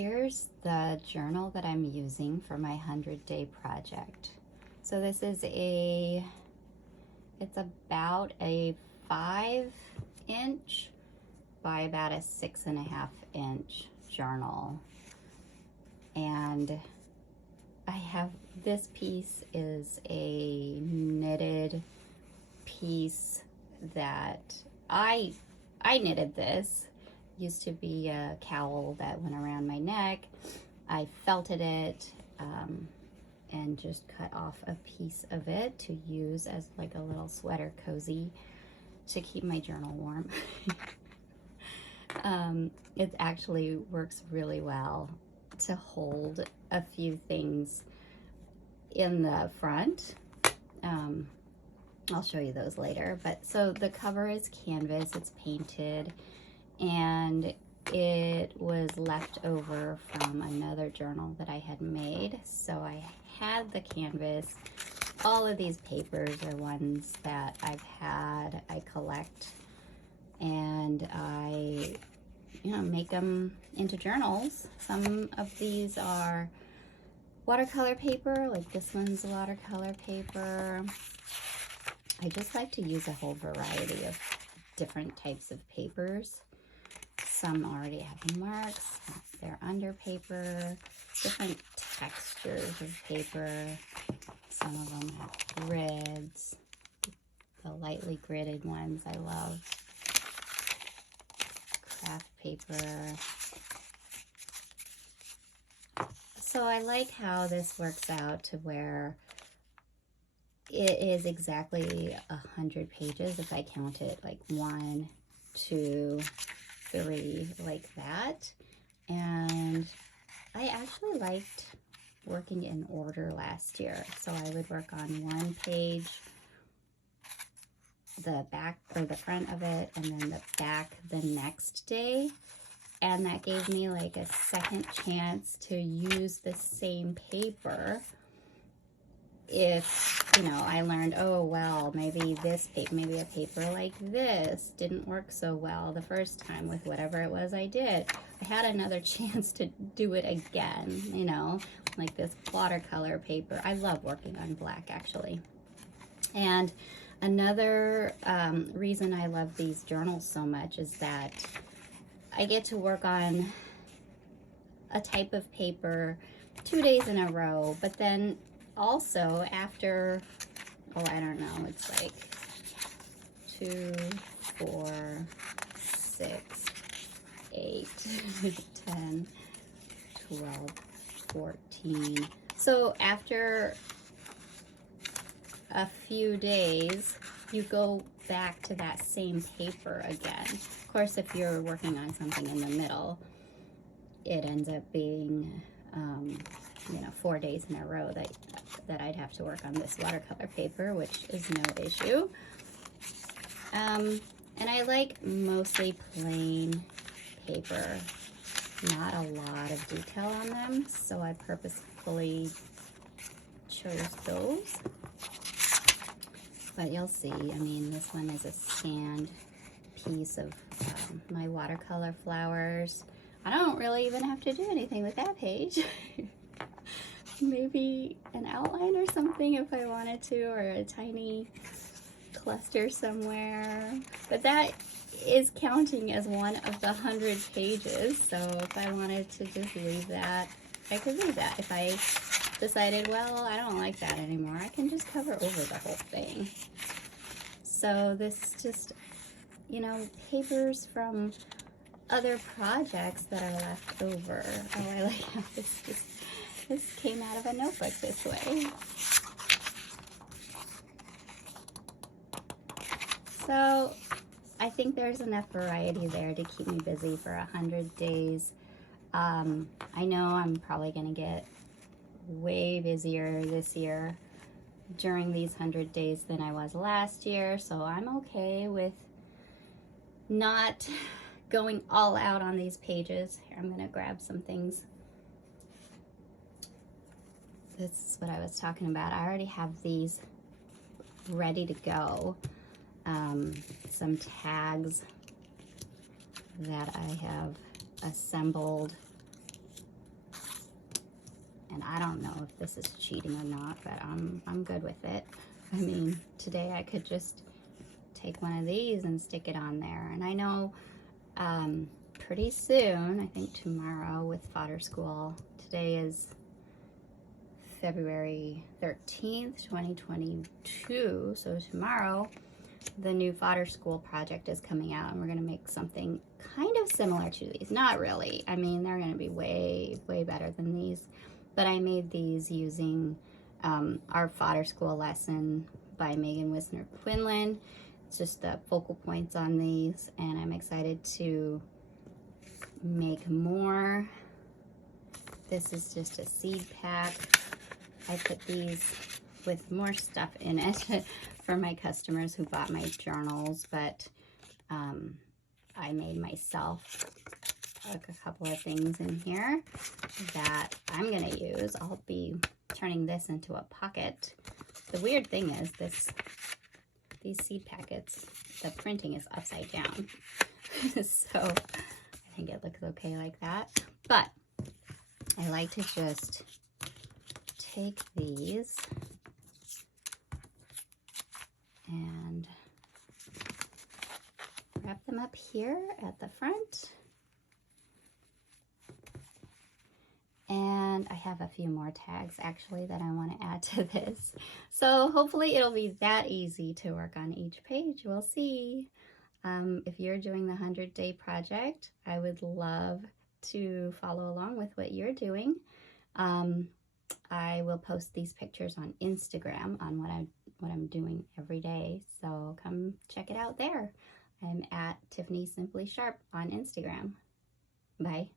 Here's the journal that I'm using for my 100-day project. So this is it's about a 5-inch by about a 6.5-inch journal. And this piece is a knitted piece that I knitted this. Used to be a cowl that went around my neck. I felted it and just cut off a piece of it to use as like a little sweater cozy to keep my journal warm. It actually works really well to hold a few things in the front. I'll show you those later. But so the cover is canvas, it's painted, and it was left over from another journal that I had made. So I had the canvas. All of these papers are ones that I collect, and I make them into journals. Some of these are watercolor paper, like this one's watercolor paper. I just like to use a whole variety of different types of papers. Some already have marks, they're under paper, different textures of paper. Some of them have grids, the lightly gridded ones I love. Craft paper. So I like how this works out to where it is exactly 100 pages if I count it like 1, 2, 3, like that. And I actually liked working in order last year. So I would work on one page, the back or the front of it, and then the back the next day. And that gave me like a second chance to use the same paper if, I learned, oh, well, maybe a paper like this didn't work so well the first time with whatever it was I did. I had another chance to do it again, like this watercolor paper. I love working on black, actually. And another reason I love these journals so much is that I get to work on a type of paper 2 days in a row, but then also after, I don't know, it's like 2, 4, 6, 8, 10, 12, 14. So after a few days, you go back to that same paper again. Of course, if you're working on something in the middle, it ends up being 4 days in a row that I'd have to work on this watercolor paper, which is no issue. And I like mostly plain paper, not a lot of detail on them, so I purposefully chose those. But you'll see, this one is a scanned piece of my watercolor flowers. I don't really even have to do anything with that page. Maybe an outline or something if I wanted to, or a tiny cluster somewhere. But that is counting as one of the 100 pages, so if I wanted to just leave that, I could leave that. If I decided, well, I don't like that anymore, I can just cover over the whole thing. So this just, papers from other projects that are left over. Oh, I like how this came out of a notebook this way. So I think there's enough variety there to keep me busy for 100 days. I know I'm probably going to get way busier this year during these 100 days than I was last year, so I'm okay with not going all out on these pages. Here, I'm going to grab some things. This is what I was talking about. I already have these ready to go. Some tags that I have assembled And I don't know if this is cheating or not, but I'm good with it. I mean, today I could just take one of these and stick it on there. And I know pretty soon, I think tomorrow with Fodder School, today is February 13th, 2022. So tomorrow, the new Fodder School project is coming out, and we're going to make something kind of similar to these. Not really. I mean, they're going to be way, way better than these. But I made these using our Fodder School lesson by Megan Wisner Quinlan. It's just the focal points on these, and I'm excited to make more. This is just a seed pack. I put these with more stuff in it for my customers who bought my journals, but I made myself a couple of things in here that I'm gonna use. I'll be turning this into a pocket. The weird thing is these seed packets, the printing is upside down. So I think it looks okay like that. But I like to just take these and wrap them up here at the front. And I have a few more tags actually that I want to add to this. So hopefully it'll be that easy to work on each page. We'll see. If you're doing the 100-day project, I would love to follow along with what you're doing. I will post these pictures on Instagram on what I'm doing every day. So come check it out there. I'm at Tiffany Simply Sharp on Instagram. Bye.